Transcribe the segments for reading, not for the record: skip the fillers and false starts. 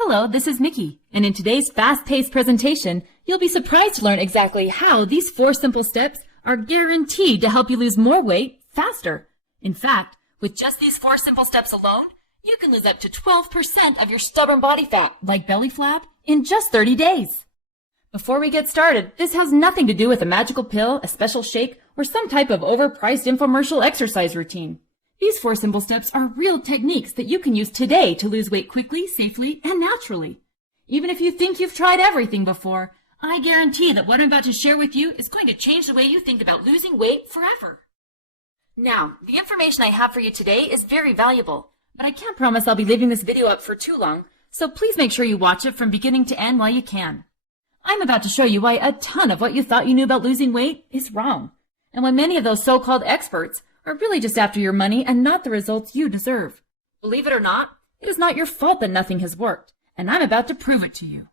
Hello, this is Nikki, and in today's fast-paced presentation, you'll be surprised to learn exactly how these 4 simple steps are guaranteed to help you lose more weight faster. In fact, with just these 4 simple steps alone, you can lose up to 12% of your stubborn body fat, like belly flab, in just 30 days. Before we get started, this has nothing to do with a magical pill, a special shake, or some type of overpriced infomercial exercise routine. These 4 simple steps are real techniques that you can use today to lose weight quickly, safely, and naturally. Even if you think you've tried everything before, I guarantee that what I'm about to share with you is going to change the way you think about losing weight forever. Now, the information I have for you today is very valuable, but I can't promise I'll be leaving this video up for too long, so please make sure you watch it from beginning to end while you can. I'm about to show you why a ton of what you thought you knew about losing weight is wrong, and why many of those so-called experts are really just after your money and not the results you deserve. Believe it or not, it is not your fault that nothing has worked, and I'm about to prove it to you.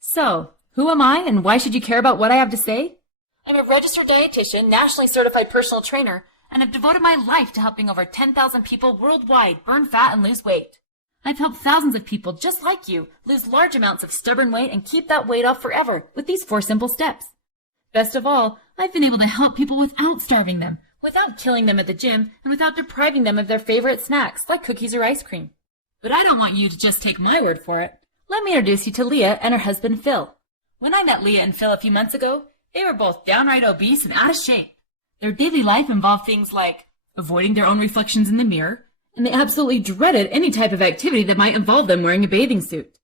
So, who am I and why should you care about what I have to say? I'm a registered dietitian, nationally certified personal trainer, and have devoted my life to helping over 10,000 people worldwide burn fat and lose weight. I've helped thousands of people just like you lose large amounts of stubborn weight and keep that weight off forever with these 4 simple steps. Best of all, I've been able to help people without starving them, without killing them at the gym, and without depriving them of their favorite snacks like cookies or ice cream. But I don't want you to just take my word for it. Let me introduce you to Leah and her husband Phil. When I met Leah and Phil a few months ago, they were both downright obese and out of shape. Their daily life involved things like avoiding their own reflections in the mirror, and they absolutely dreaded any type of activity that might involve them wearing a bathing suit.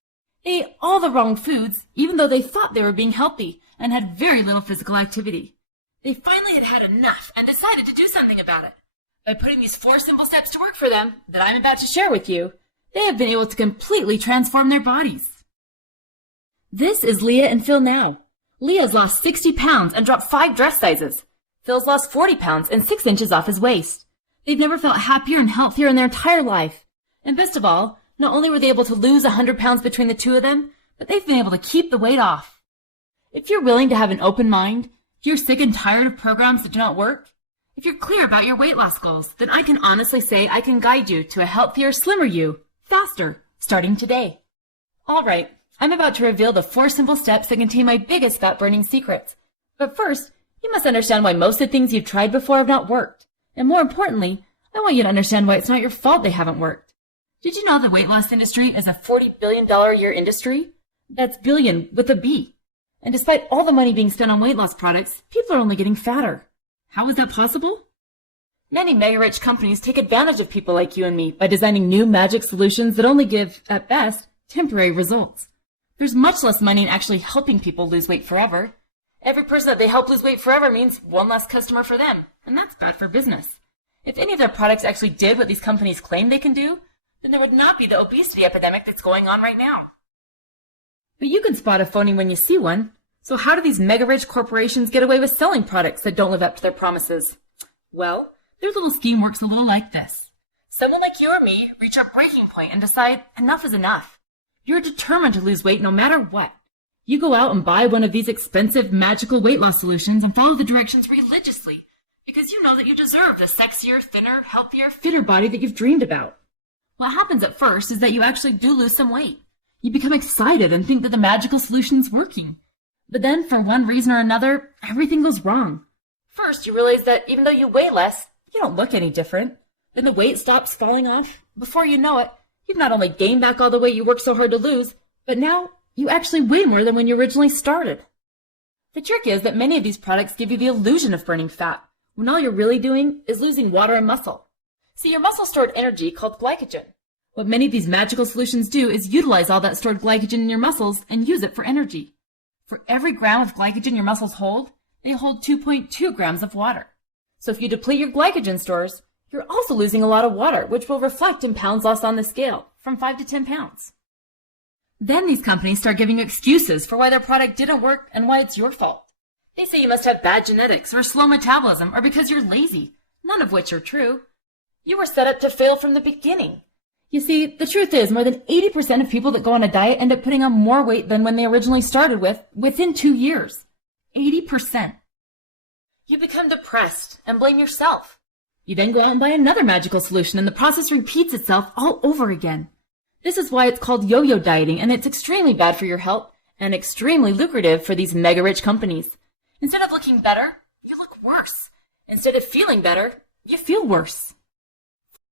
They ate all the wrong foods, even though they thought they were being healthy, and had very little physical activity. They finally had enough and decided to do something about it. By putting these 4 simple steps to work for them that I'm about to share with you, they have been able to completely transform their bodies. This is Leah and Phil now. Leah's lost 60 pounds and dropped 5 dress sizes. Phil's lost 40 pounds and 6 inches off his waist. They've never felt happier and healthier in their entire life. And best of all, not only were they able to lose 100 pounds between the two of them, but they've been able to keep the weight off. If you're willing to have an open mind, if you're sick and tired of programs that do not work, if you're clear about your weight loss goals, then I can honestly say I can guide you to a healthier, slimmer you, faster, starting today. All right, I'm about to reveal the 4 simple steps that contain my biggest fat-burning secrets. But first, you must understand why most of the things you've tried before have not worked. And more importantly, I want you to understand why it's not your fault they haven't worked. Did you know the weight loss industry is a $40 billion a year industry? That's billion with a B. And despite all the money being spent on weight loss products, people are only getting fatter. How is that possible? Many mega-rich companies take advantage of people like you and me by designing new magic solutions that only give, at best, temporary results. There's much less money in actually helping people lose weight forever. Every person that they help lose weight forever means one less customer for them, and that's bad for business. If any of their products actually did what these companies claim they can do, then there would not be the obesity epidemic that's going on right now. But you can spot a phony when you see one. So how do these mega-rich corporations get away with selling products that don't live up to their promises? Well, their little scheme works a little like this. Someone like you or me reach a breaking point and decide enough is enough. You're determined to lose weight no matter what. You go out and buy one of these expensive, magical weight loss solutions and follow the directions religiously because you know that you deserve the sexier, thinner, healthier, fitter body that you've dreamed about. What happens at first is that you actually do lose some weight. You become excited and think that the magical solution's working. But then, for one reason or another, everything goes wrong. First, you realize that even though you weigh less, you don't look any different. Then the weight stops falling off. Before you know it, you've not only gained back all the weight you worked so hard to lose, but now you actually weigh more than when you originally started. The trick is that many of these products give you the illusion of burning fat, when all you're really doing is losing water and muscle. See, your muscle stored energy called glycogen. What many of these magical solutions do is utilize all that stored glycogen in your muscles and use it for energy. For every gram of glycogen your muscles hold, they hold 2.2 grams of water. So if you deplete your glycogen stores, you're also losing a lot of water, which will reflect in pounds lost on the scale, from 5 to 10 pounds. Then these companies start giving excuses for why their product didn't work and why it's your fault. They say you must have bad genetics or slow metabolism or because you're lazy, none of which are true. You were set up to fail from the beginning. You see, the truth is more than 80% of people that go on a diet end up putting on more weight than when they originally started within 2 years. 80%. You become depressed and blame yourself. You then go out and buy another magical solution and the process repeats itself all over again. This is why it's called yo-yo dieting, and it's extremely bad for your health and extremely lucrative for these mega-rich companies. Instead of looking better, you look worse. Instead of feeling better, you feel worse.